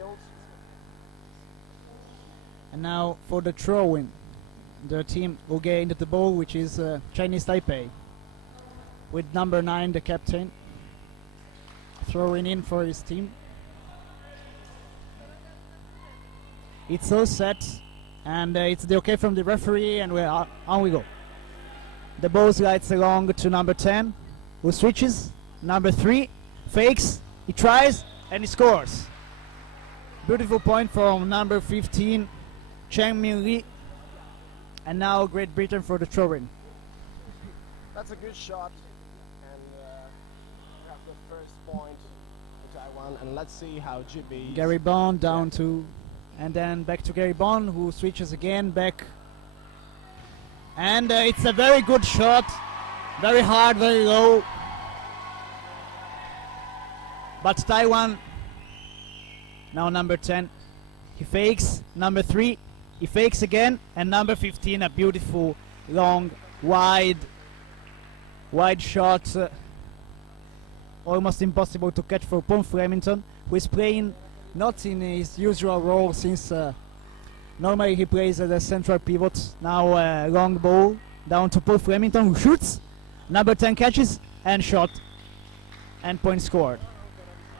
field. And now for the throw-in, the team will gain the ball, which is Chinese Taipei, with number 9, the captain, throwing in for his team. It's all set, and it's the okay from the referee, and on we go. The ball slides along to number 10, who switches. Number 3 fakes, he tries, and he scores. Beautiful point from number 15, Cheng Min Li. And now Great Britain for the throw-in. That's a good shot, and we have the first point for Taiwan. And let's see how GB. Gary Bond down to, and then back to Gary Bond, who switches again back. And it's a very good shot, very hard, very low. But Taiwan, now number 10, he fakes. Number 3, he fakes again, and number 15, a beautiful, long, wide shot, almost impossible to catch for Paul Flemington, who is playing not in his usual role, since normally he plays as a central pivot. Now long ball down to Paul Flemington, who shoots. Number 10 catches and shot, and point scored.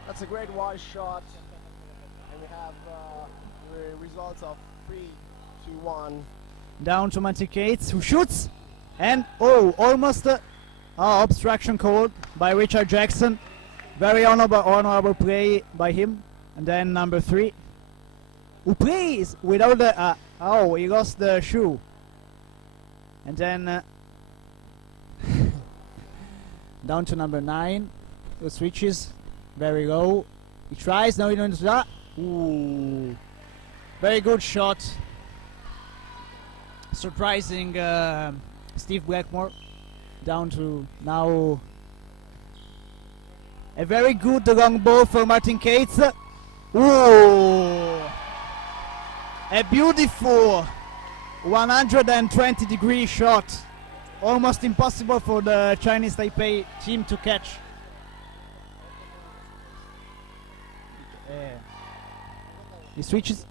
That's a great wide shot, and we have the results of 3-1. Down to Matthew Cates, who shoots, and almost obstruction called by Richard Jackson. Very honorable play by him. And then number 3, who plays without the he lost the shoe. And then down to number 9, who switches very low. He tries, now he don't do that. Ooh, very good shot. Surprising Steve Blackmore. Down to now a very good long ball for Martin Cates. Ooh, a beautiful 120-degree shot. Almost impossible for the Chinese Taipei team to catch. He switches.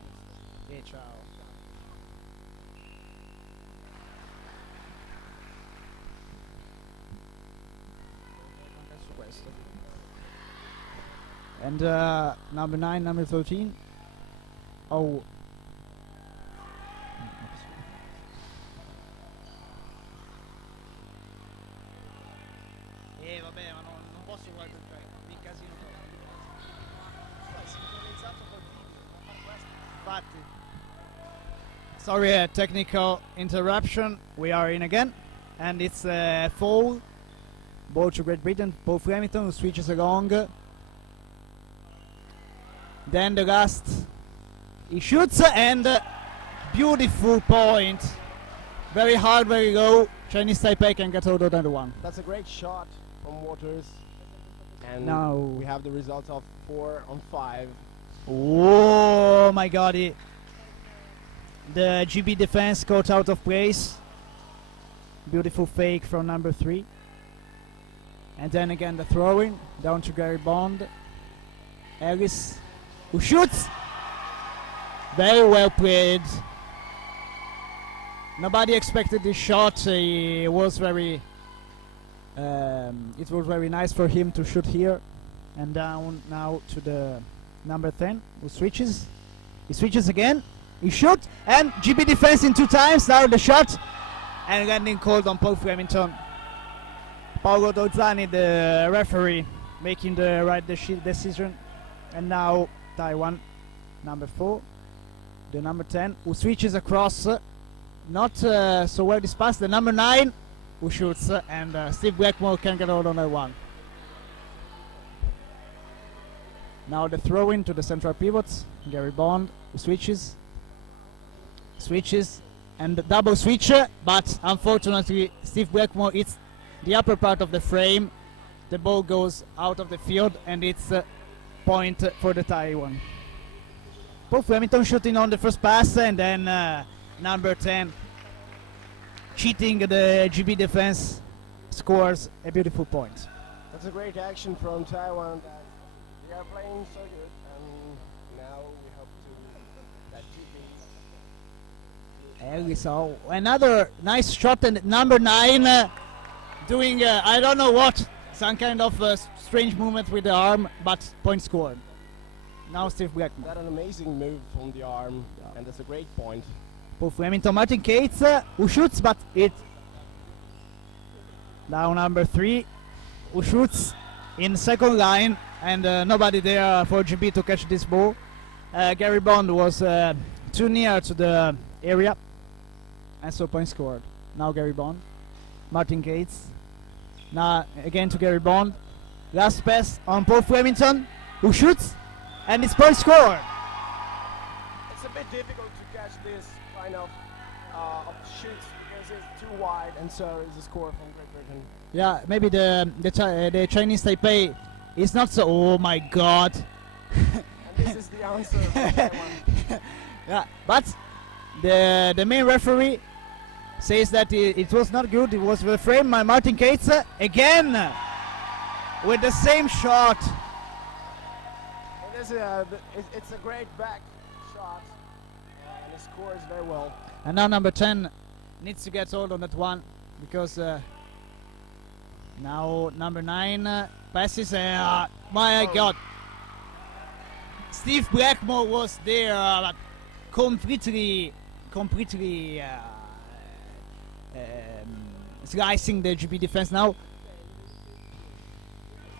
And number 9, number 13. Oh. Vabbè, ma non posso guardare il casino. Sorry, a technical interruption. We are in again, and it's a foul. Ball to Great Britain. Paul Flemington, who switches along. Then the last, he shoots, and beautiful point. Very hard, very low. Chinese Taipei can get out of that one. That's a great shot from Waters. And now we have the result of 4-5. Oh my God! The GB defense caught out of place. Beautiful fake from number 3. And then again the throwing down to Gary Bond. Ellis, who shoots. Very well played. Nobody expected this shot. It was very nice for him to shoot here. And down now to the number 10, who switches. He switches again. He shoots, and GB defense in 2 times. Now the shot, and landing called on Paul Flemington. Paolo Dozzani, the referee, making the right decision. And now Taiwan, number 4, the number 10, who switches across. Not so well dispersed. The number 9, who shoots, and Steve Blackmore can get out on that one. Now the throw-in to the central pivots. Gary Bond, who switches, and the double switch, but unfortunately Steve Blackmore hits the upper part of the frame. The ball goes out of the field, and it's a point for the Taiwan. Paul Flemington shooting on the first pass, and then number 10, cheating the GB defense, scores a beautiful point. That's a great action from Taiwan. They are playing so good, and now we So another nice shot, and number 9 doing I don't know what, some kind of strange movement with the arm, but point scored. Now Steve Blackmore. That an amazing move from the arm, and that's a great point. Paul Flemington, Martin Cates, who shoots, but it. Now number 3, who shoots in second line, and nobody there for GB to catch this ball. Gary Bond was too near to the area, and so point scored. Now Gary Bond, Martin Cates. Now again to Gary Bond. Last pass on Paul Flemington, who shoots, and it's point scored. It's a bit difficult to catch this kind of shoots because it's too wide, and so is a score from Great Britain. Yeah, maybe the Chinese Taipei is not so. Oh my God! And this is the answer. For Taiwan. Yeah, but the main referee says that it was not good. It was the frame by Martin Cates again with the same shot. It's a great back shot, and it scores very well. And now number 10 needs to get hold on that one, because now number 9 passes. My God, Steve Blackmore was there, but completely slicing the GB defense now,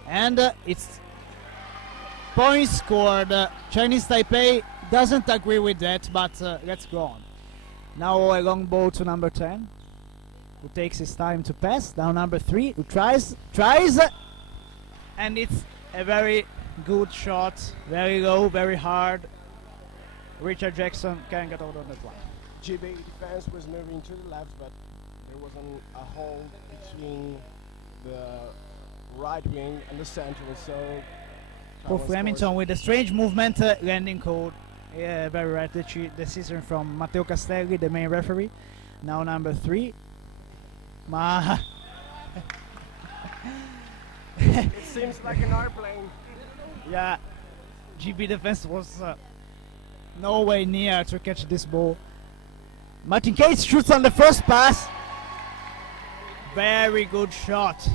and it's points scored. Chinese Taipei doesn't agree with that, but let's go on. Now a long ball to number 10, who takes his time to pass. Now number 3, who tries, and it's a very good shot, very low, very hard. Richard Jackson can get out on that one. GB defense was moving to the left, but there wasn't a hole between the right wing and the center, so Paul Flemington with a strange movement, landing code. Yeah, very right decision from Matteo Castelli, the main referee. Now number 3. It seems like an airplane. Yeah, GB defense was no way near to catch this ball. Martin Cates shoots on the first pass. Very good shot.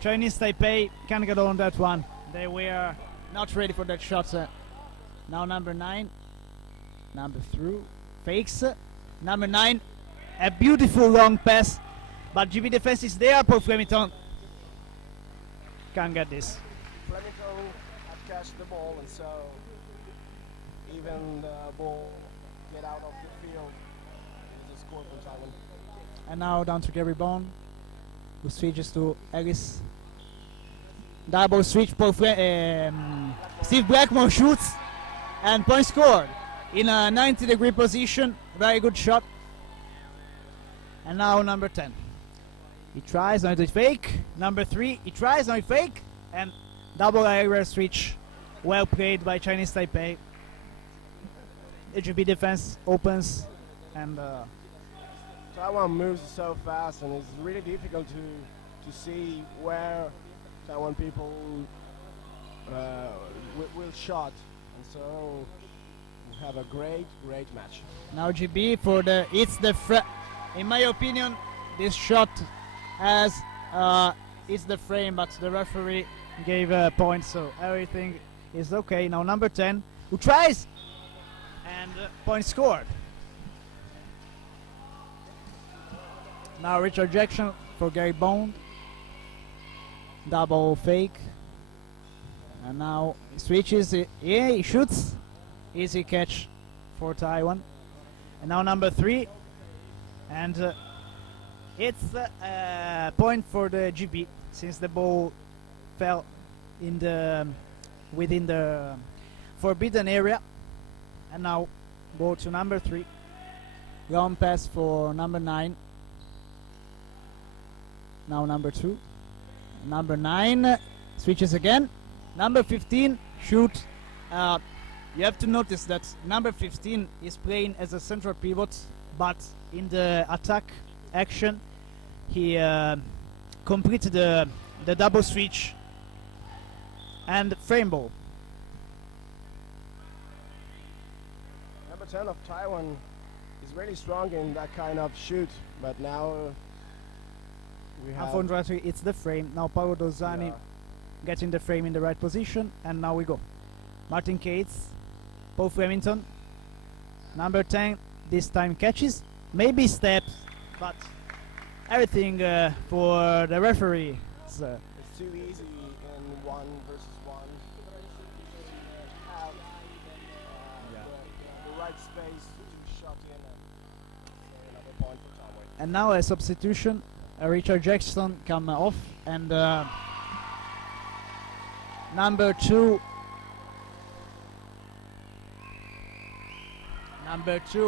Chinese Taipei can't get on that one. They were not ready for that shot. Now number 9. Number 3 fakes. Number 9, a beautiful long pass, but GB defense is there. Paul Flemington can't get this. Flemington had catched the ball, and so even the ball get out of the field, it is a score for Taiwan. And now down to Gary Bond, who switches to Ellis. Double switch. Steve Blackmore shoots, and point scored in a 90-degree position. Very good shot. And now number 10. He tries, now it's fake. Number 3, he tries, now it's fake. And double area switch. Well played by Chinese Taipei. HB defense opens, and Taiwan moves so fast, and it's really difficult to see where Taiwan people will shot, and so we have a great match. now GB for the in my opinion, this shot as it's the frame, but the referee gave a point, so everything is okay. Now number 10, who tries, and point scored. Now Richard Jackson for Gary Bond. Double fake. And now he switches. Yeah, he shoots. Easy catch for Taiwan. And now number 3. And it's a point for the GB, since the ball fell in the within the forbidden area. And now ball to number 3. Long pass for number 9. Now number 2. Number 9 switches again. Number 15 shoot. You have to notice that number 15 is playing as a central pivot, but in the attack action he completed the double switch and frame ball. Number 10 of Taiwan He's really strong in that kind of shoot, but now we have. Unfortunately, it's the frame. Now Paolo Dosani Yeah. getting the frame in the right position, and now we go. Martin Cates, Paul Flemington, number 10, this time catches, maybe steps, but everything for the referee. It's too easy in 1 versus 1. Have the right space to shot in, and another point for Tomway. And now a substitution, Richard Jackson come off, and number 2,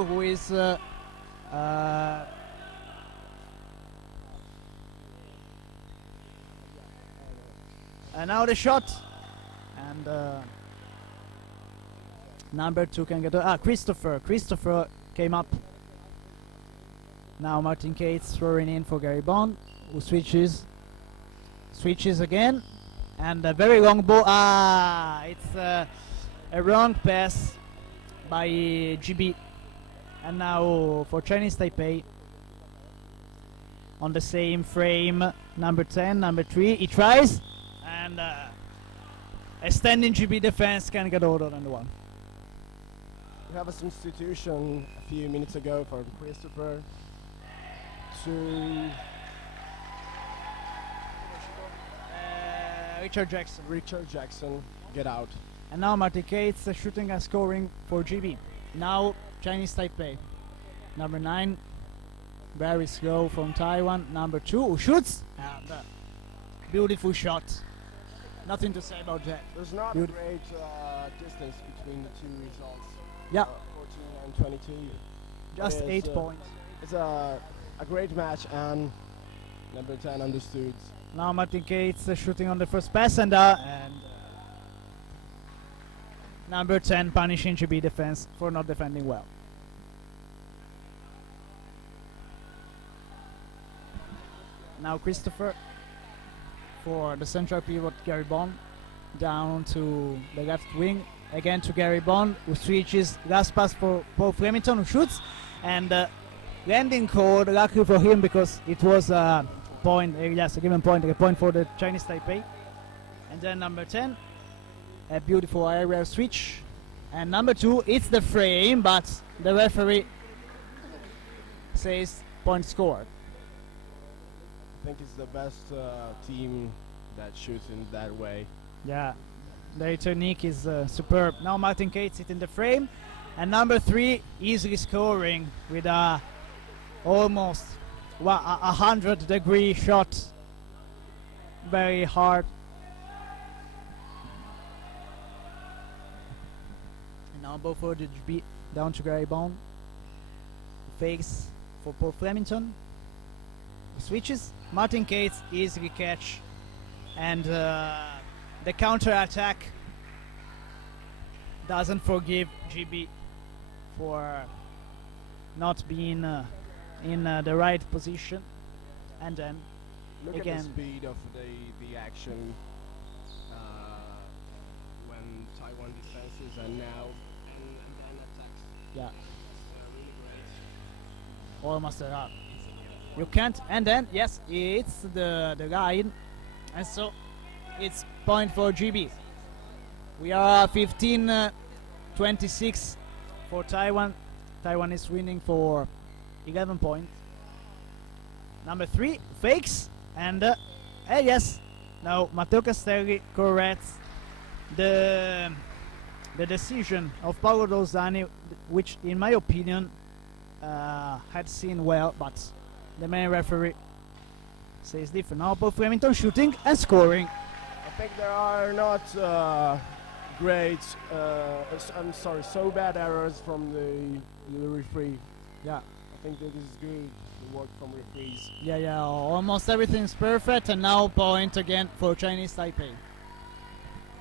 who is and now the shot, and number 2 can get Christopher came up. Now Martin Cates throwing in for Gary Bond, who switches again, and a very long ball. It's a wrong pass by GB. And now for Chinese Taipei, on the same frame, number 10, number 3, he tries, and a standing GB defense can get older than the one. We have a substitution a few minutes ago for Christopher to Richard Jackson. Richard Jackson get out. And now Martin Cates shooting and scoring for GB. Now Chinese Taipei. Number 9, very slow from Taiwan. Number 2, who shoots, and beautiful shot. Nothing to say about that. There's not a Beautiful. great distance between the two results. Yeah. 14 and 22. Just It's, 8 points. It's a great match, and number 10 understood. Now Martin Cates shooting on the first pass, and number 10 punishing GB defense for not defending well. Now Christopher for the central pivot, Gary Bond, down to the left wing, again to Gary Bond, who switches. Last pass for Paul Flemington, who shoots, and landing called, luckily for him, because it was a point, yes, a given point, a point for the Chinese Taipei. And then number 10, a beautiful aerial switch, and number 2, it's the frame, but the referee says point scored. I think it's the best team that shoots in that way. Yeah, their technique is superb. Now Martin Cates is in the frame, and number 3 easily scoring with a almost 100-degree shot. Very hard. And now both for the GB down to Gary Bond. Fakes for Paul Flemington. Switches. Martin Cates easily catch, and the counter attack doesn't forgive GB for not being in the right position. And then Look again, at the speed of the action when Taiwan defenses and now and then attacks. yeah, It's really great. almost up. You can't, and then yes, it's the line, and so it's point for GB. We are 15-26 for Taiwan. Taiwan is winning for 11 points. Number 3 fakes, and yes, now Matteo Castelli corrects the decision of Paolo Dosani, which in my opinion had seen well, but the main referee says different. Now Paul Flemington shooting and scoring. I think there are not so bad errors from the referee. Yeah, I think that is good, the work from referees. yeah, almost everything's perfect, and now point again for Chinese Taipei.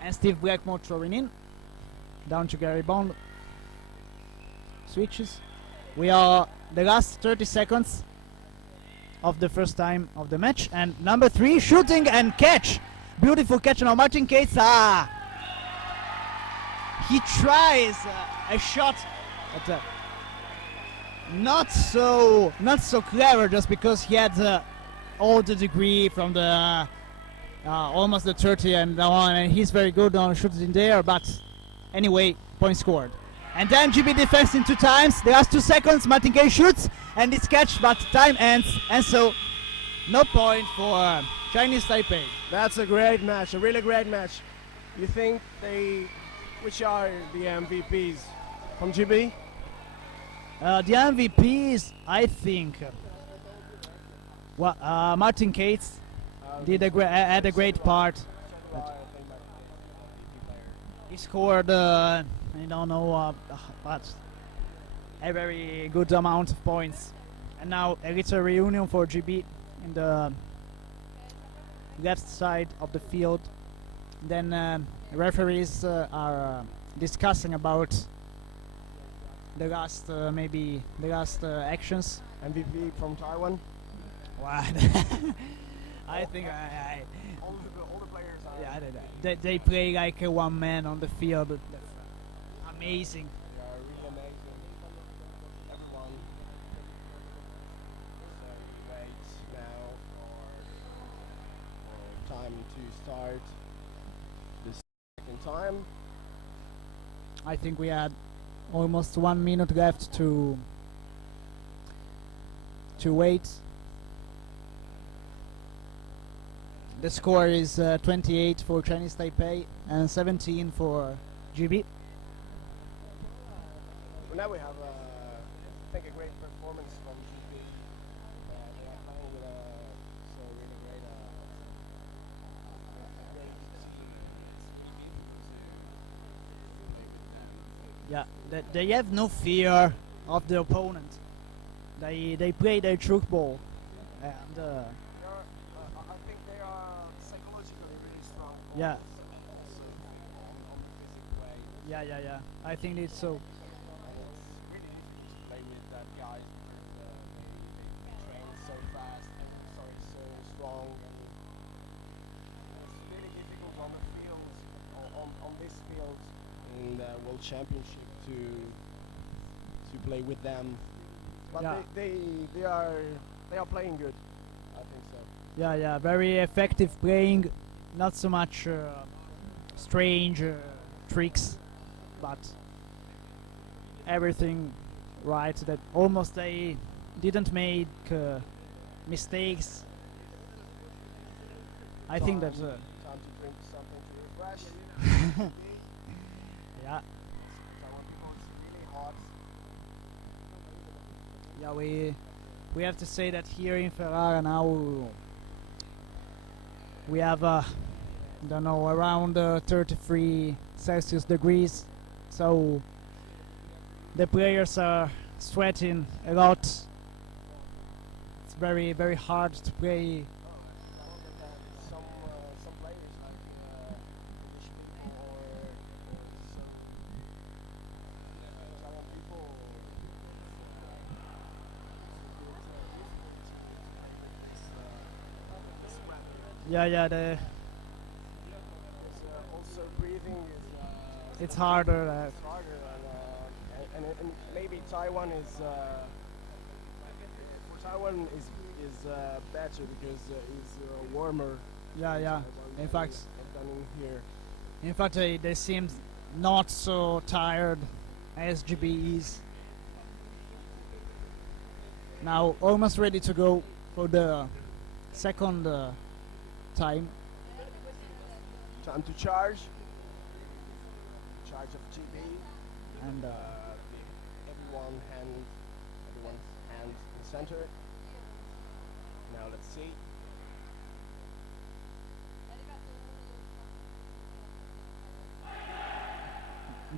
And Steve Blackmore throwing in, down to Gary Bond. Switches. We are the last 30 seconds of the first time of the match, and number 3 shooting and catch. Beautiful catch now, Martin Cates. He tries a shot, but not so clever, just because he had all the degree from the almost the 30 and on, and he's very good on shooting in there. But anyway, point scored. And then GB defense in 2 times. The last 2 seconds, Martin Gay shoots, and it's catch, but time ends, and so no point for Chinese Taipei. That's a great match, a really great match. You think which are the MVPs from GB? The MVPs, I think. Martin Cates had a great part. He scored, I don't know, but a very good amount of points. And now a little reunion for GB in the left side of the field. Then referees are discussing about the last actions. MVP from Taiwan. What? I think All the players are. yeah, they play like a one man on the field. That's amazing. They are really amazing. Everyone. So we wait now for time to start the second time. I think we had almost 1 minute left to wait. The score is 28 for Chinese Taipei and 17 for GB. Well, now we have, I think, a great performance from GB. They are playing with a really great team. Yeah, they have no fear of the opponent. They play their Tchoukball, and I think they are psychologically really strong. yeah, Also on the physical way. yeah. I think it's so. And it's really difficult to play with that guys because they train so fast and so strong, and it's really difficult on the field, on this field in the World Championship to play with them. But Yeah. they are playing good. I think so. Yeah, very effective playing. Not so much strange tricks, but everything right. That almost they didn't make mistakes. I think that Time to drink something to refresh. yeah, Taiwan people, it's really hot. yeah. We have to say that here in Ferrara now we have don't know, around 33 Celsius degrees, so the players are sweating a lot. It's very hard to play. Some players like English people or some Italian people. Yeah, the Also breathing is. it's harder. It's harder, and maybe Taiwan is. For Taiwan is better because it's warmer. Yeah. In fact, than in here. they seem not so tired as GB is. Now almost ready to go for the second time. Time to charge. Charge of GB. And Everyone's hand in the center. Now let's see.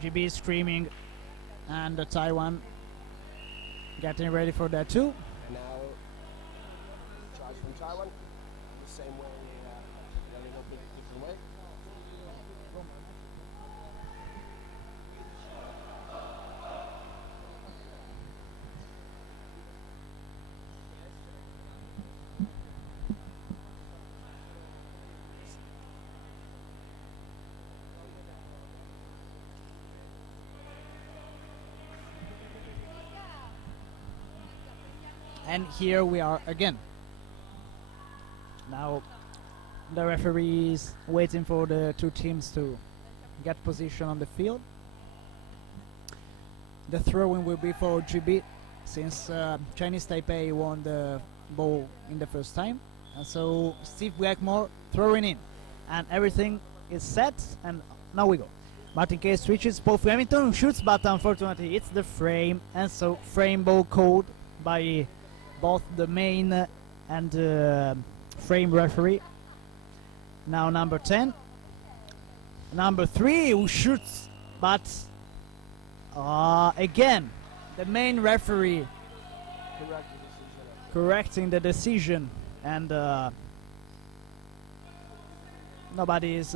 GB is screaming, and Taiwan getting ready for that too. And now charge from Taiwan. The same way, a little bit different way. And here we are again. Now the referee is waiting for the two teams to get position on the field. The throw-in will be for GB, since Chinese Taipei won the ball in the first time. And so Steve Blackmore throwing in. And everything is set, and now we go. Martin Kay switches, Paul Flemington shoots, but unfortunately it's the frame, and so frame ball called by both the main and frame referee. Now number 10. Number 3 who shoots, but again the main referee correcting the decision, and nobody is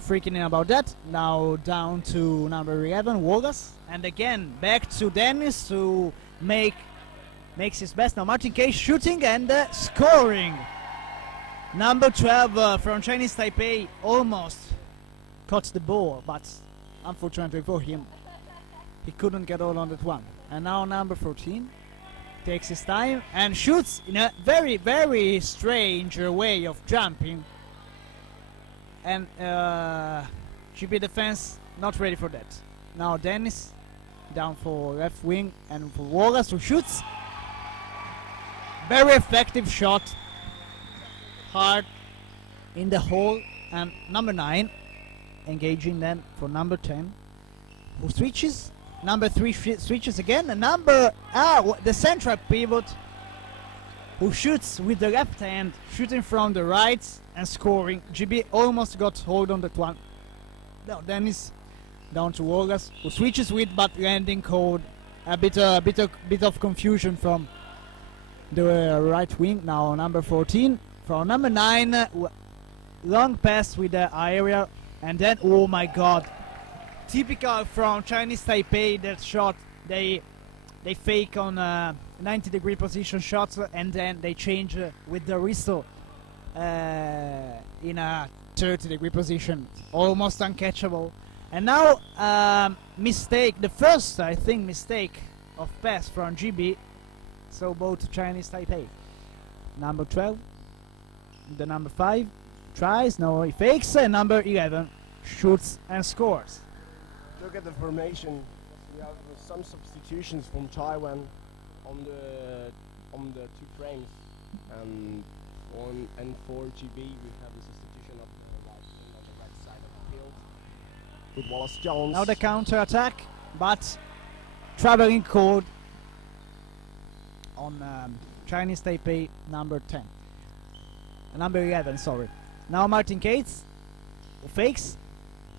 freaking out about that. Now down to number 11, Wallace, and again back to Dennis, who makes his best. Now Martin Kay shooting and scoring. Number 12 from Chinese Taipei almost caught the ball, but unfortunately for him, he couldn't get all on that one. And now number 14 takes his time and shoots in a very, very strange way of jumping. And GB defense not ready for that. Now Dennis down for left wing, and for Wallace, who shoots. Very effective shot. Hard in the hole. And number 9 engaging then for number 10, who switches. Number 3 switches again. And number the central pivot, who shoots with the left hand, shooting from the right and scoring. GB almost got hold on that one. Now Dennis down to Wallace, who switches with, but landing cold. A bit of confusion from the right wing. Now number 14 from number 9, long pass with the area, and then oh my god, typical from Chinese Taipei, that shot. They fake on 90-degree position shots, and then they change with the whistle in a 30-degree position, almost uncatchable. And now mistake, the first I think mistake of pass from GB, so both Chinese Taipei. Number 12, the number 5 tries, no, he fakes, and number 11 shoots and scores. Look at the formation. We have some substitutions from Taiwan on the two frames, and for GB we have the substitution of the right side of the field with Wallace Jones. Now the counter attack, but traveling code on Chinese Taipei number 10, number 11, sorry. Now Martin Cates who fakes,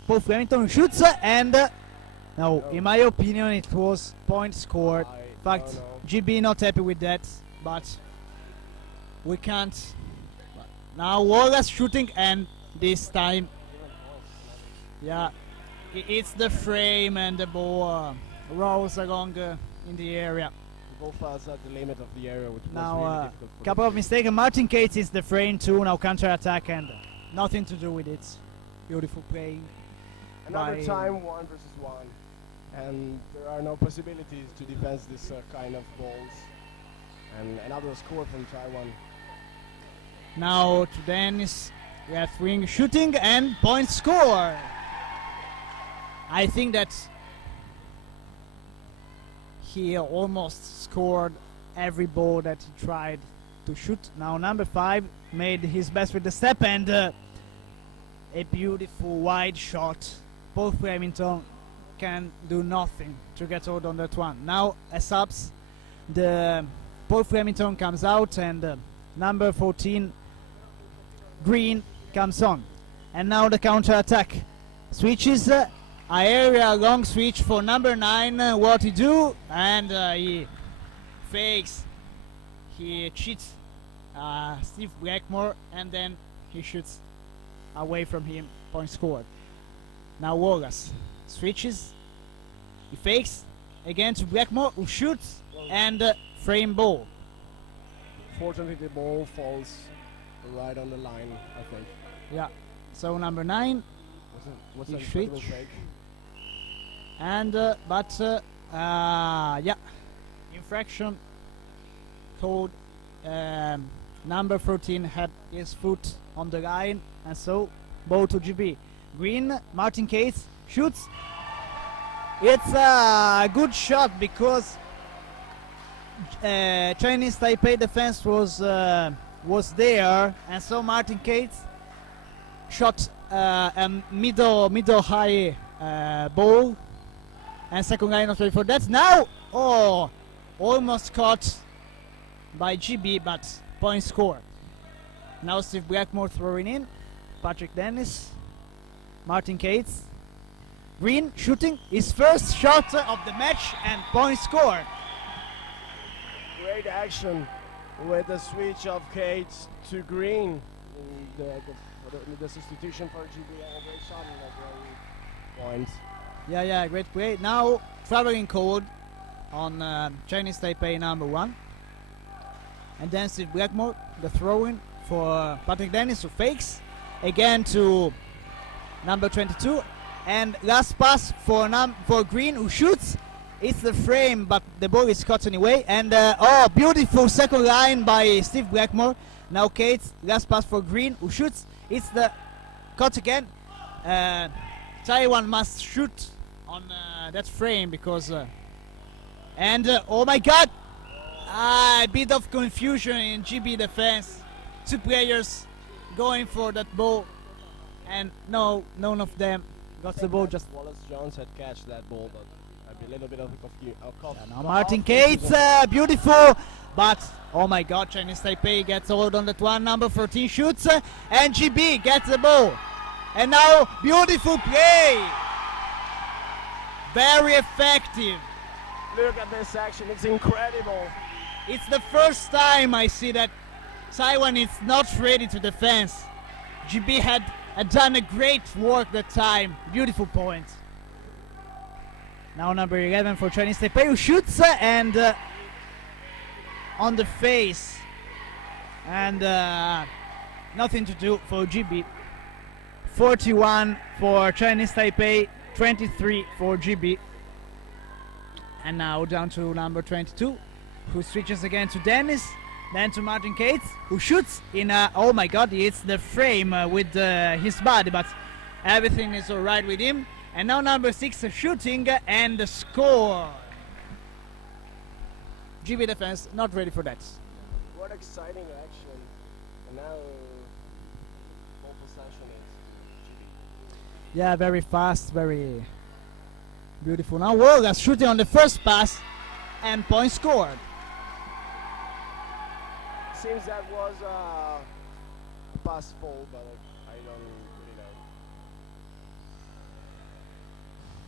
Paul Flemington shoots, and no, in my opinion it was point scored. In fact, GB not happy with that, but we can't. Now Wallace shooting, and this time, yeah, it's the frame and the ball rolls along in the area. Both are at the limit of the area, which now was really difficult for couple of mistakes. Martin Cates is the frame too. Now counter attack, and nothing to do with it. Beautiful play. Another time 1 versus 1, and there are no possibilities to defend this kind of balls. And another score from Taiwan. Now to Dennis, left wing shooting and point score. I think that he almost scored every ball that he tried to shoot. Now number 5 made his best with the step, and a beautiful wide shot. Paul Flemington can do nothing to get hold on that one. Now as subs, the Paul Flemington comes out, and number 14 Green comes on. And now the counter attack switches, area long switch for number 9. What he do? And he fakes, he cheats Steve Blackmore, and then he shoots away from him. Point scored. Now Wallace switches, he fakes again to Blackmore, who shoots, and frame ball. Fortunately, the ball falls right on the line, I think. Yeah. So number 9, What's he that switch, mistake? and yeah, infraction called number 13 had his foot on the line, and so ball to GB. Green, Martin Cates shoots. It's a good shot because Chinese Taipei defense was there, and so Martin Cates shot a middle high ball, and second line not ready for that. Now, oh, almost caught by GB, but point score. Now Steve Blackmore throwing in, Patrick Dennis, Martin Cates. Green shooting his first shot of the match and point score. Great action with the switch of Cates to Green. The substitution for GB and a great shot in that great point. Yeah, great play. Now traveling code on Chinese Taipei number 1. And then Steve Blackmore, the throw-in for Patrick Dennis, who fakes. Again to number 22. And last pass for Green, who shoots. It's the frame, but the ball is caught anyway. And beautiful second line by Steve Blackmore. Now Cates, last pass for Green, who shoots. It's the caught again. Taiwan must shoot on that frame because... oh my God! A bit of confusion in GB defense. Two players going for that ball, and no, none of them got the ball. Just Wallace Jones had catch that ball, but a little bit of a now Martin Cates, beautiful, but oh my God, Chinese Taipei gets hold on that one. Number 14 shoots, and GB gets the ball, and now beautiful play, very effective. Look at this action, it's incredible. It's the first time I see that Taiwan is not ready to defense. GB had done a great work that time. Beautiful point. Now number 11 for Chinese Taipei, who shoots and on the face. And nothing to do for GB. 41 for Chinese Taipei, 23 for GB. And now down to number 22, who switches again to Dennis, then to Martin Cates, who shoots in oh my God, he hits the frame with his body, but everything is alright with him. And now number 6 shooting and the score. GB defense not ready for that. What exciting action. And now ball possession is GB. Yeah, very fast, very beautiful. Now Wargas shooting on the first pass and point scored. Seems that was a pass ball, but I don't really know.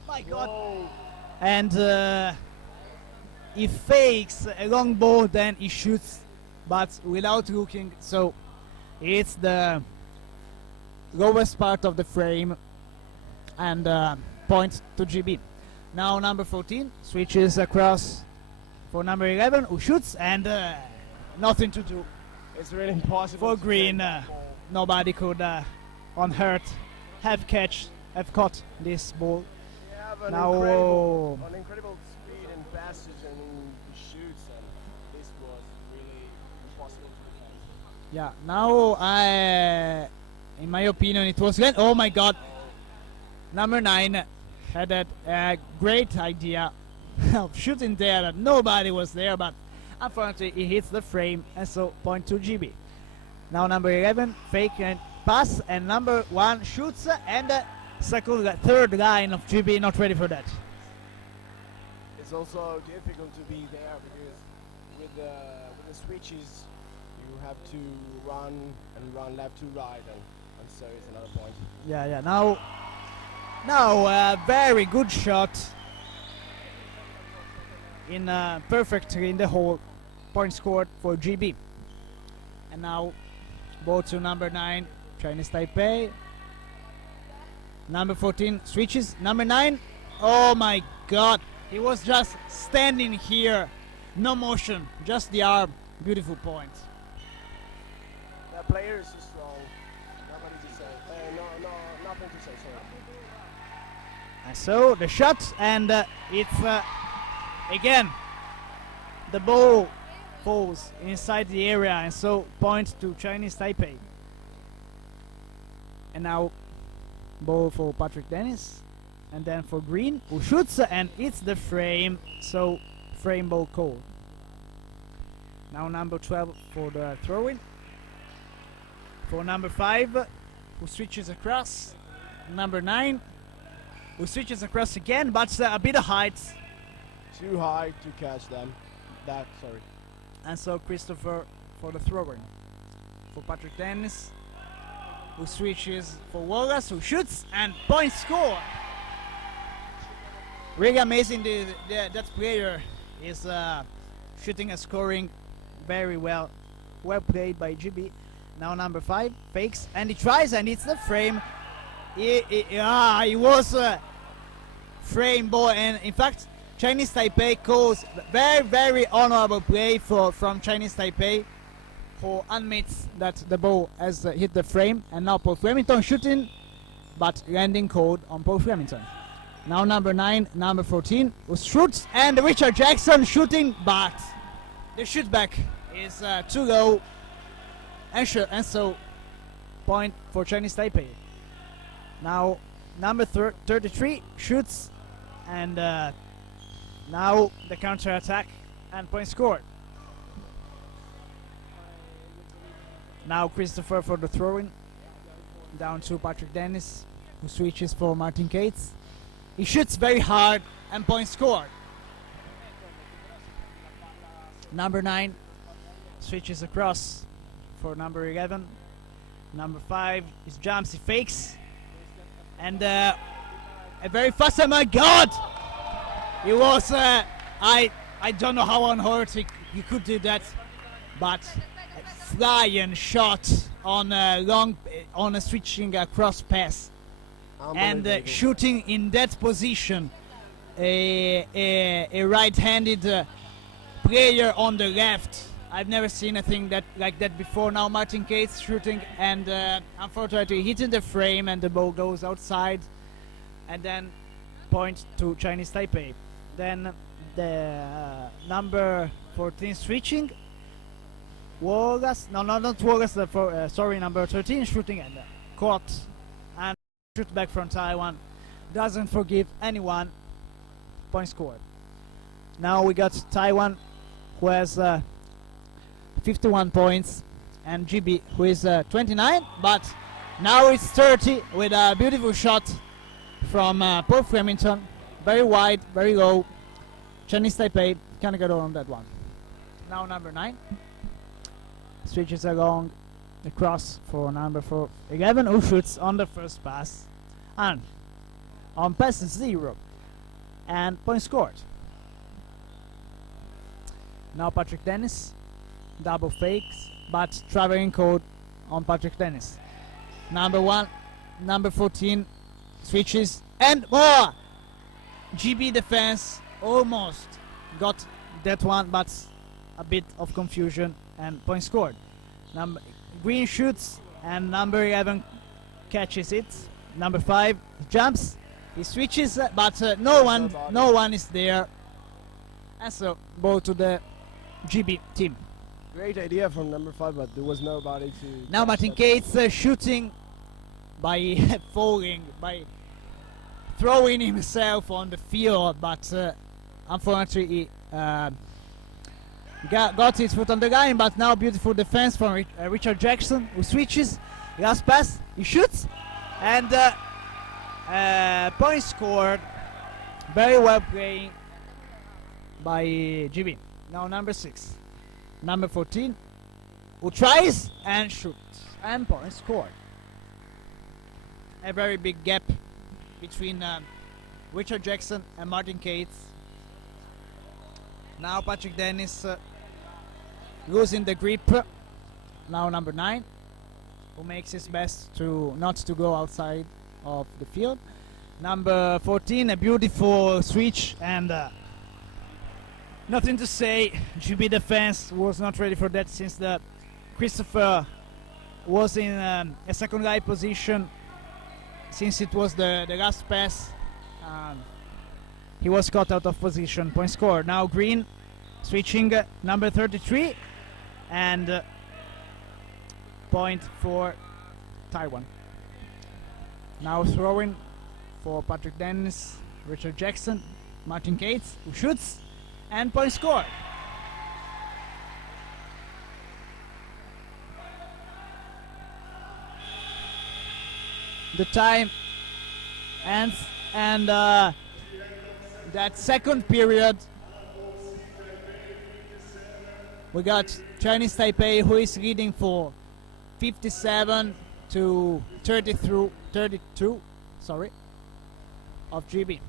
My God. Whoa. And he fakes a long ball, then he shoots, but without looking. So it's the lowest part of the frame, and point to GB. Now number 14 switches across for number 11, who shoots, and nothing to do. It's really impossible For to Green, get that ball. nobody could unhurt have caught this ball. They have an Now, incredible speed and passage and shoots, and this was really impossible to defend. Yeah, now in my opinion, it was good. Oh my God, number 9 had a great idea of shooting there, that nobody was there, but unfortunately he hits the frame, and so point to GB. Now number 11 fake and pass, and number 1 shoots, and third line of GB not ready for that. It's also difficult to be there because with the switches you have to run left to right, and so it's another point. Yeah. Now a very good shot in perfectly in the hole. Point scored for GB. And now ball to number 9, Chinese Taipei. Number 14 switches. Number 9, oh my God, he was just standing here, no motion, just the arm. Beautiful point. That player is so strong. Nobody to say. Nothing to say. Sorry. And so the shot, and it's again the ball falls inside the area, and so point to Chinese Taipei. And now ball for Patrick Dennis, and then for Green, who shoots and hits the frame, so frame ball call. Now number 12 for the throw-in. For number 5, who switches across. Number 9, who switches across again, but a bit of height. Too high to catch them. Sorry. And so Christopher for the throw-in. For Patrick Dennis, who switches for Wallace, who shoots and point score. Really amazing. That player is shooting and scoring very well. Well played by GB. Now number 5 fakes and he tries and hits the frame. He was frame ball, and in fact Chinese Taipei calls very honorable play from Chinese Taipei, who admits that the ball has hit the frame, and now Paul Flemington shooting but landing code on Paul Flemington. Now number 9, number 14 who shoots, and Richard Jackson shooting, but the shoot back is too low, and so point for Chinese Taipei. Now number 33 shoots, and now the counter attack and point scored. Now Christopher for the throw-in, down to Patrick Dennis, who switches for Martin Cates. He shoots very hard and point scored. Number 9 switches across for number 11. Number 5 is jumps, he fakes, and a very fast, oh my god! It was I don't know how on earth he could do that, but flying shot on a switching cross pass, and shooting in that position, a right-handed player on the left. I've never seen a thing like that before. Now Martin Cates shooting, and unfortunately hitting the frame, and the ball goes outside, and then point to Chinese Taipei. Then the number 14 switching, Wallace, no, not Wallace, sorry, number 13 shooting and caught, and shoot back from Taiwan, doesn't forgive anyone, point scored. Now we got Taiwan, who has 51 points, and GB, who is 29, but now it's 30 with a beautiful shot from Paul Flemington, very wide, very low. Chinese Taipei can't get on that one. Now number 9 switches along the cross for number 11, who shoots on the first pass, and on pass 0, and point scored. Now Patrick Dennis, double fakes, but traveling code on Patrick Dennis. Number 1, number 14 switches, and more! GB defense almost got that one, but a bit of confusion, and point scored. Green shoots, and number 11 catches it. Number 5 jumps, he switches, but no one is there, and so ball to the GB team. Great idea from number 5, but there was nobody to. Now Martin Cates shooting by falling, by throwing himself on the field, but unfortunately got his foot on the line. But now beautiful defense from Richard Jackson, who switches, last pass, he shoots, and point scored. Very well playing by GB. Now number 6, number 14, who tries and shoots, and point scored. A very big gap between Richard Jackson and Martin Cates. Now Patrick Dennis losing the grip. Now number 9, who makes his best to not to go outside of the field. Number 14, a beautiful switch, and nothing to say. GB defense was not ready for that, since the Christopher was in a second line position, since it was the last pass. He was caught out of position, point scored. Now Green switching number 33, and point for Taiwan. Now throwing for Patrick Dennis, Richard Jackson, Martin Cates, who shoots, and point scored. The time ends, and that second period we got Chinese Taipei, who is leading for 57 to 32 of GB.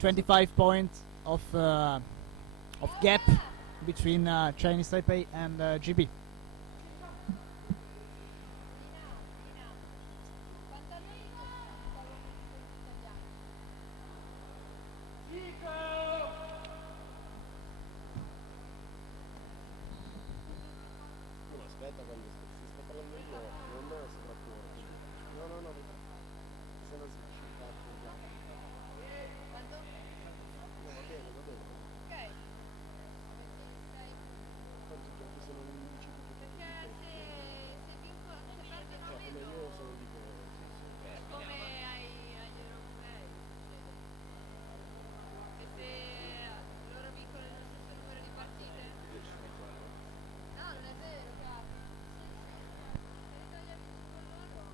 25 points of gap between Chinese Taipei and GB. Aspetta, quando si sta parlando io, non me lo sovrapporre. No, no, no, se no si fa quando? No, va bene, va bene. Ok. Quanti giochi sono 11 tutti? Perché se vincono, se perdono meno. Come io sono dico. È come ai europei. E se loro vincono lo stesso numero di partite? No, non è vero, cazzo. Se l'Italia vince con loro.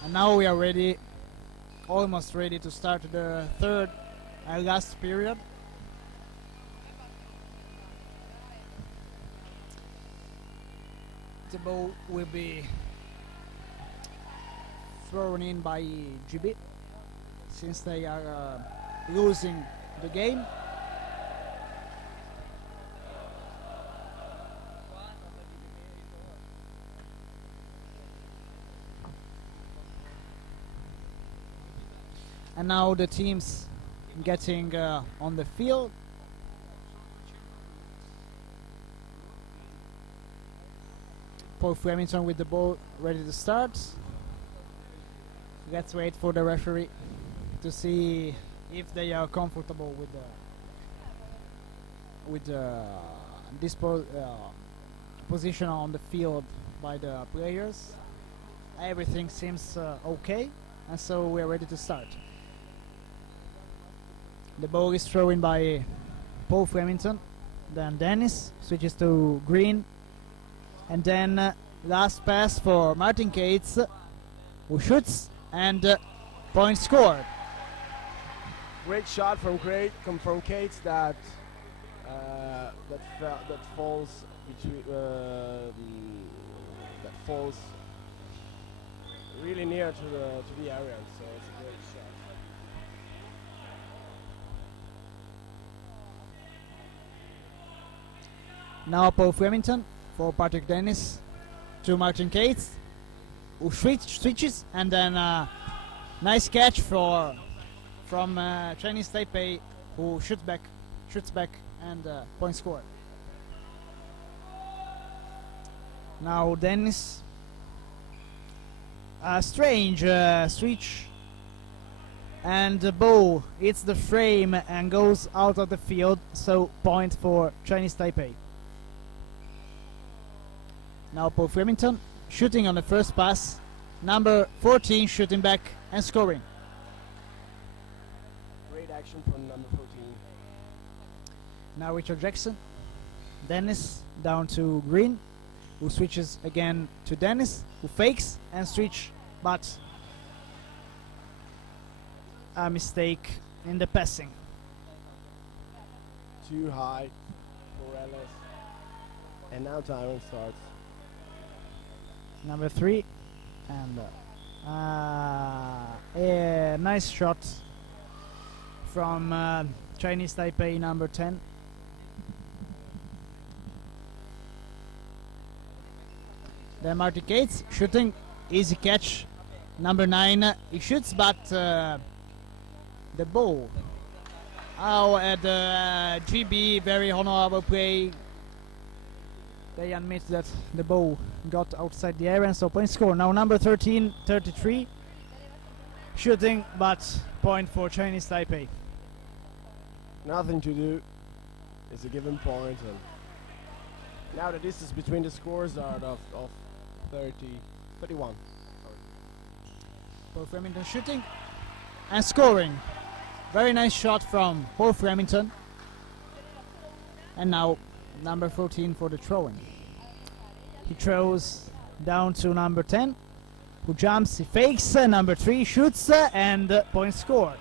And now we are ready, almost ready to start the third and last period. The ball will be thrown in by GB since they are losing the game. And now the teams getting on the field. Paul Flemington with the ball ready to start. Let's wait for the referee to see if they are comfortable with this position on the field by the players. Everything seems okay, and so we are ready to start. The ball is thrown by Paul Flemington, then Dennis switches to Green, and then last pass for Martin Cates, who shoots, and point scored. Great shot from Cates that that falls between that falls really near to the area, so it's a great shot. Now Paul Flemington for Patrick Dennis to Martin Cates, who switches, and then nice catch from Chinese Taipei, who shoots back, and point score. Now Dennis, a strange switch, and the ball hits the frame and goes out of the field, so point for Chinese Taipei. Now Paul Flemington shooting on the first pass, number 14 shooting back and scoring. Great action from number 14. Now Richard Jackson, Dennis down to Green, who switches again to Dennis, who fakes and switch, but a mistake in the passing. Too high for Ellis. And now timing starts. Number 3, and a nice shot from Chinese Taipei, number 10. Then Marty Cates shooting, easy catch, number 9. He shoots, but the ball. At GB, very honorable play. They admit that the ball got outside the area, so point score. Now number 13, 33, shooting, but point for Chinese Taipei. Nothing to do. It's a given point, and now the distance between the scores are of 31. Paul Flemington shooting and scoring. Very nice shot from Paul Flemington. And now number 14 for the throw-in. He throws down to number 10, who jumps, he fakes, number 3 shoots, and point scored.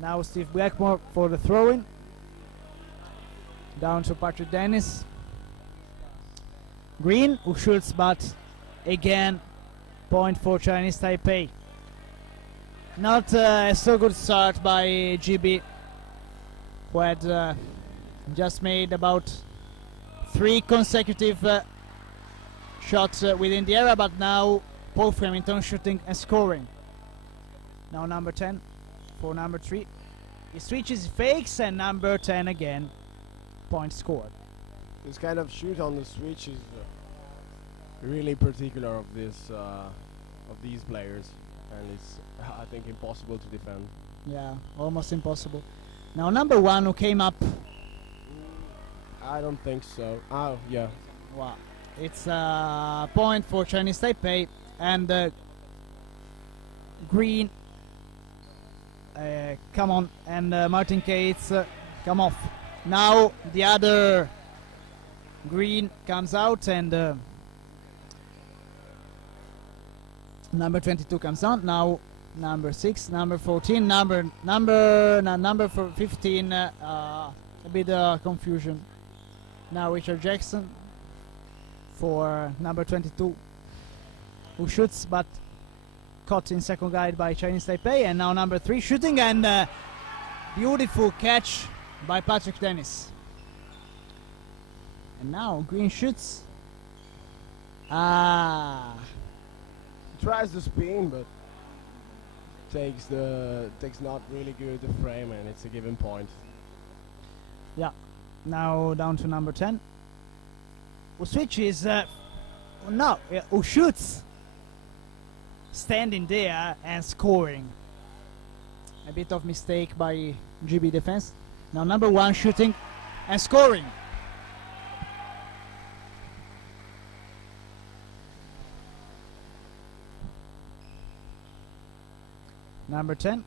Now Steve Blackmore for the throw-in. Down to Patrick Dennis. Green, who shoots, but again, point for Chinese Taipei. Not a so good start by GB, who had just made about 3 consecutive shots within the area, but now Paul Flemington shooting and scoring. Now number 10 for number 3. He switches, fakes, and number 10 again, point scored. This kind of shoot on the switch is really particular of these players, and it's I think impossible to defend. Yeah, almost impossible. Now number 1 who came up. I don't think so. Oh, yeah. Wow. It's a point for Chinese Taipei, and Green, come on, and Martin Cates, come off. Now the other Green comes out, and number 22 comes on. Now number 6, number 14, number 15. A bit confusion. Now Richard Jackson for number 22, who shoots but caught in second guide by Chinese Taipei, and now number 3 shooting, and beautiful catch by Patrick Dennis. And now Green shoots. Tries to spin, but takes not really good the frame, and it's a given point. Yeah. Now down to number 10, who switches, who shoots, standing there and scoring. A bit of mistake by GB defense. Now number 1 shooting and scoring. Number 10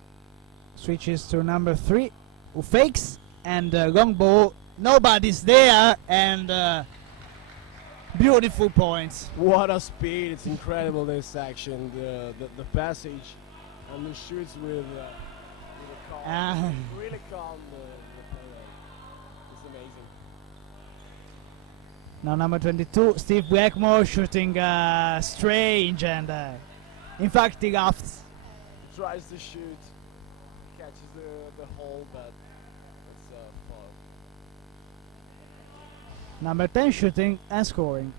switches to number 3, who fakes, and long ball. Nobody's there, and beautiful points. What a speed! It's incredible, this action, the passage, and the shoots with a calm, really calm the play. It's amazing. Now number 22, Steve Blackmore shooting strange, and in fact he laughs. Tries to shoot, catches the hole, but it's Number 10 shooting and scoring.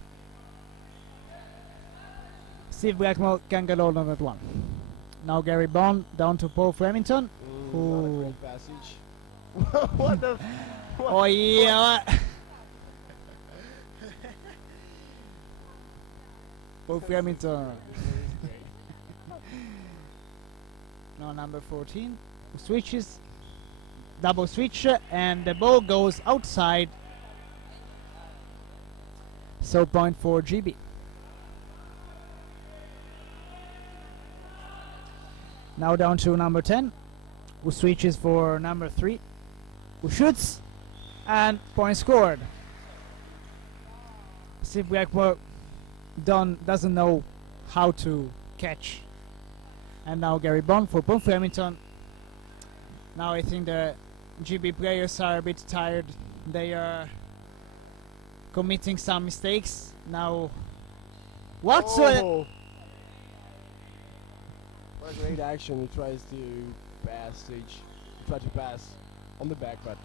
Steve Blackmore can get on that one. Now Gary Bond down to Paul Flemington. Not a great passage. What the? What? Oh yeah. Paul Flemington. Now number 14 who switches, double switch, and the ball goes outside. So point for GB. Now down to number 10 who switches for number 3 who shoots, and point scored. Steve Blackmore doesn't know how to catch. And now Gary Bond for Paul Flemington. Now I think the GB players are a bit tired. They are committing some mistakes. Now what? Oh. What a great action. He tries to pass. He tried to pass on the back, but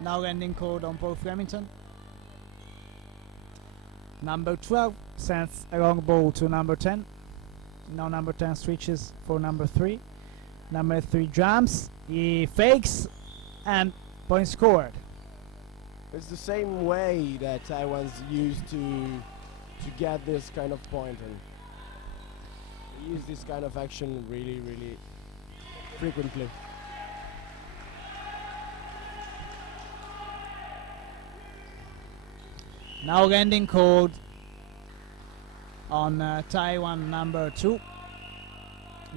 Now landing code on Paul Flemington. Number 12 sends a long ball to number 10. Now number 10 switches for number 3. Number 3 jumps, he fakes, and point scored. it's the same way that Taiwan's used to get this kind of point, and they use this kind of action really frequently. Now landing code on Taiwan number 2.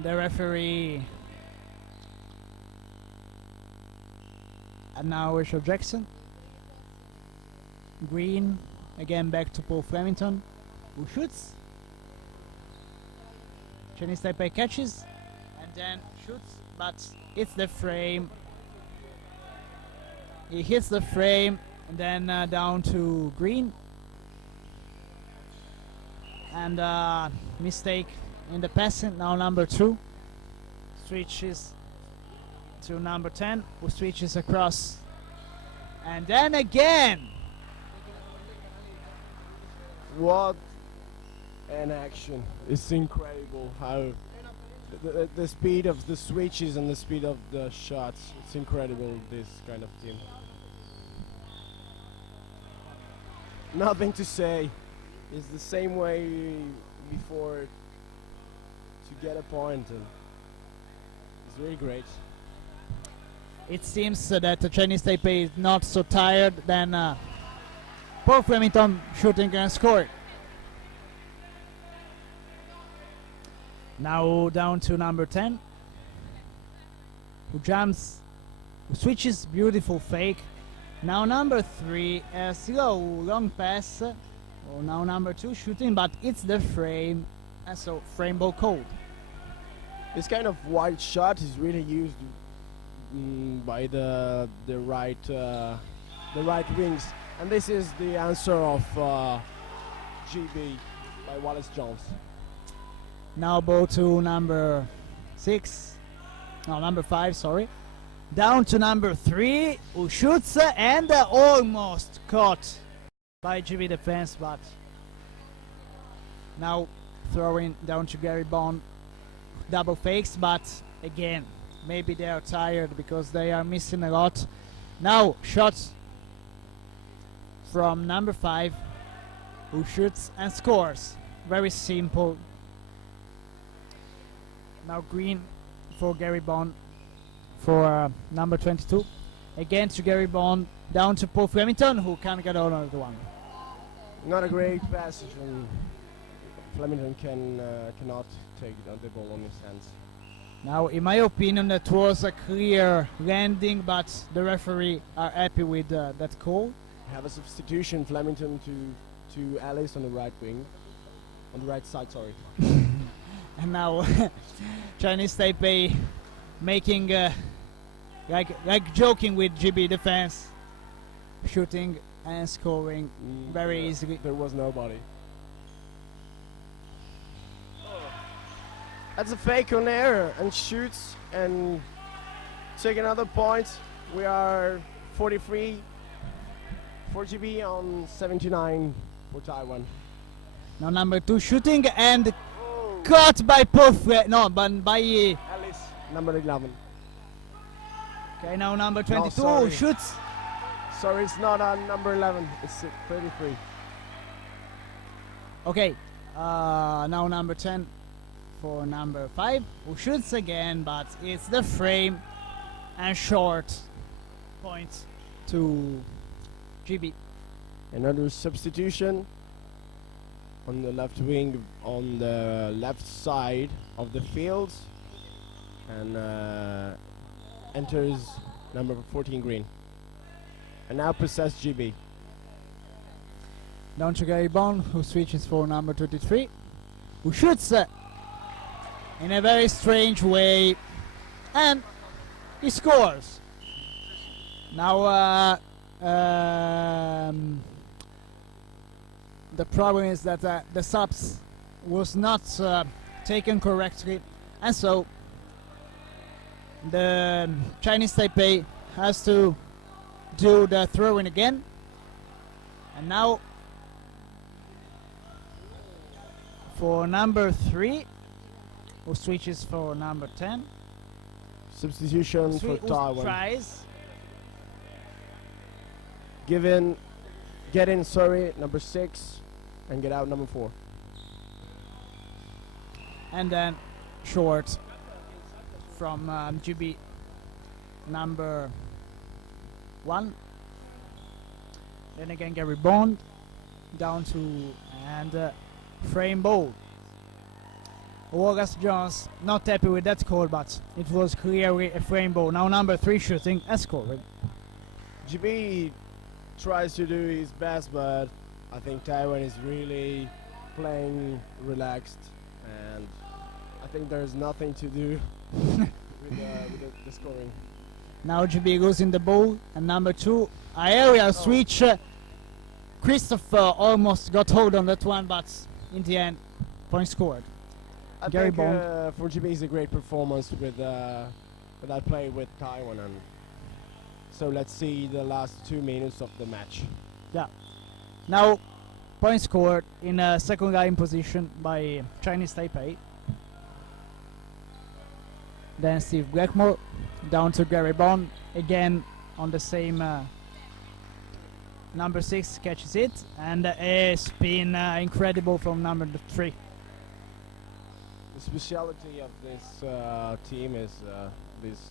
The referee and now Richard Jackson. Green again back to Paul Flemington who shoots. Chinese Taipei catches and then shoots, but hits the frame. He hits the frame and then down to Green. And mistake in the passing. Now number 2 switches to number 10 who switches across. And then again. What an action. It's incredible how the speed of the switches and the speed of the shots. It's incredible, this kind of team. Nothing to say. It's the same way before to get a point, and it's really great. It seems that the Chinese Taipei is not so tired. Then Paul Flemington shooting and scoring. Now down to number 10 who jumps, who switches, beautiful fake. Now number 3 a slow long pass. Now number 2 shooting, but it's the frame, and so frame ball called. This kind of wide shot is really used by the right wings, and this is the answer of GB by Wallace Jones. Now ball to number 5, sorry. Down to number 3 who shoots and almost caught by GB defense, but now throwing down to Gary Bond. Double fakes, but again, maybe they are tired because they are missing a lot. Now shots from number 5 who shoots and scores. Very simple. Now Green for Gary Bond for number 22. Again to Gary Bond, down to Paul Flemington who can get on another one. Not a great passage, and Flemington cannot take the ball on his hands. Now, in my opinion, that was a clear landing, but the referee are happy with that call. Have a substitution, Flemington to Alice on the right wing, on the right side, sorry. And now Chinese Taipei making like joking with GB defense, shooting and scoring very easily. There was nobody. That's a fake on air and shoots and take another point. We are 43 for GB on 79 for Taiwan. Now number 2 shooting and caught by both. No, but by. Alice, number 11. Okay, now number 22 sorry. shoots. Sorry, it's not on number 11. It's 33. Okay, now number 10 for number 5, who shoots again, but it's the frame and short point to GB. Another substitution on the left wing, on the left side of the field, and enters number 14 green. And now possess GB. Down to Gary Bond, who switches for number 23, who shoots in a very strange way, and he scores. Now the problem is that the subs was not taken correctly, and so the Chinese Taipei has to do the throw-in again. And now for number 3, who switches for number 10. Substitution for Taiwan. Tries. Get in, sorry, number 6, and get out number 4. And then short from GB number 1. Then again Gary Bond down to and frame ball. August Jones not happy with that call, but it was clearly a frame ball. Now number 3 shooting and scoring. GB tries to do his best, but I think Taiwan is really playing relaxed, and I think there's nothing to do with the scoring. Now GB goes in the ball, and number 2 aerial switch. Christopher almost got hold on that one, but in the end, point scored. I Gary think Bond. for GB is a great performance with that play with Taiwan, and so let's see the last 2 minutes of the match. Yeah. Now, point scored in a second line position by Chinese Taipei. Then Steve Blackmore down to Gary Bond again on the same. Number 6 catches it, and a spin incredible from number 3. The speciality of this team is this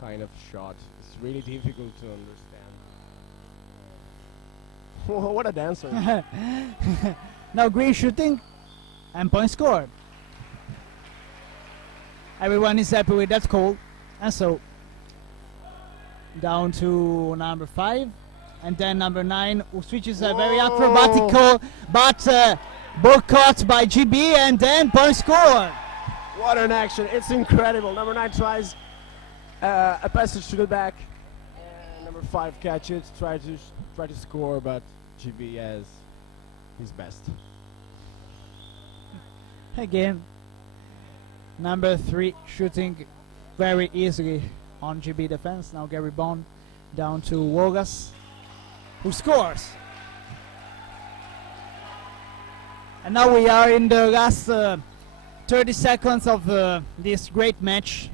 kind of shot. It's really difficult to understand. What a dancer. Now green shooting and point scored. Everyone is happy with that call, and so down to number 5, and then number 9, who switches a very acrobatical, but ball caught by GB, and then point scored. What an action! It's incredible. Number 9 tries a passage to the back, and number 5 catches, try to score, but GB has his best. Again, number 3 shooting very easily on GB defense. Now Gary Bond down to Wogas, who scores. And now we are in the last 30 seconds of this great match.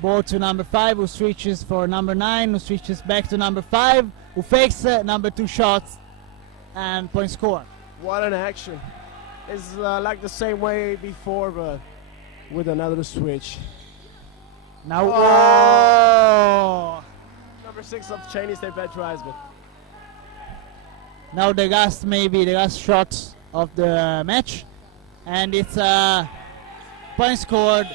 Ball to number 5, who switches for number 9, who switches back to number 5, who fakes number 2 shots, and point score. What an action. It's like the same way before, but with another switch. Now, Number 6 of Chinese Taipei tries, but now the last shot of the match, and it's point scored,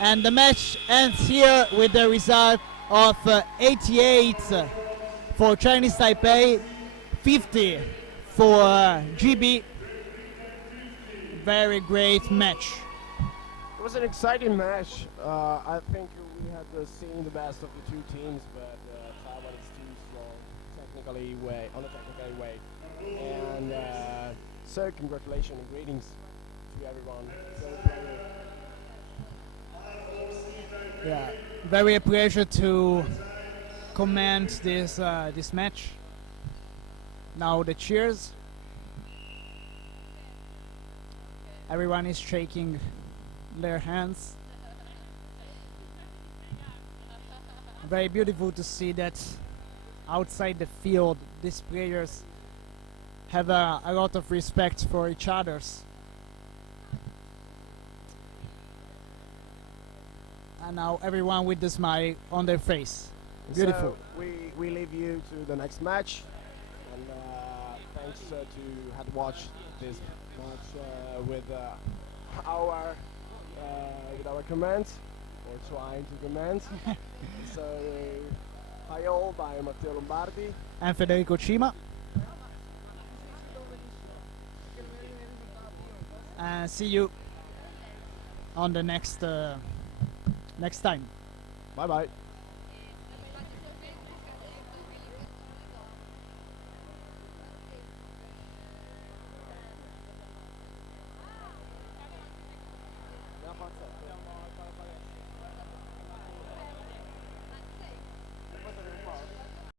and the match ends here with the result of 88 for Chinese Taipei, 50 for GB. Very great match. it was an exciting match. I think we had seen the best of the 2 teams, but Taiwan is too strong on a technical way. And so congratulations and greetings to everyone. Yeah, very a pleasure to comment this this match. Now the cheers. Everyone is shaking their hands. Very beautiful to see that outside the field these players have a lot of respect for each others. And now everyone with the smile on their face. Beautiful. So we leave you to the next match, and thanks to had watched this match with our comments or trying to comment. So hi all, by Matteo Lombardi. And Federico Cima. And see you on the next time. Bye bye.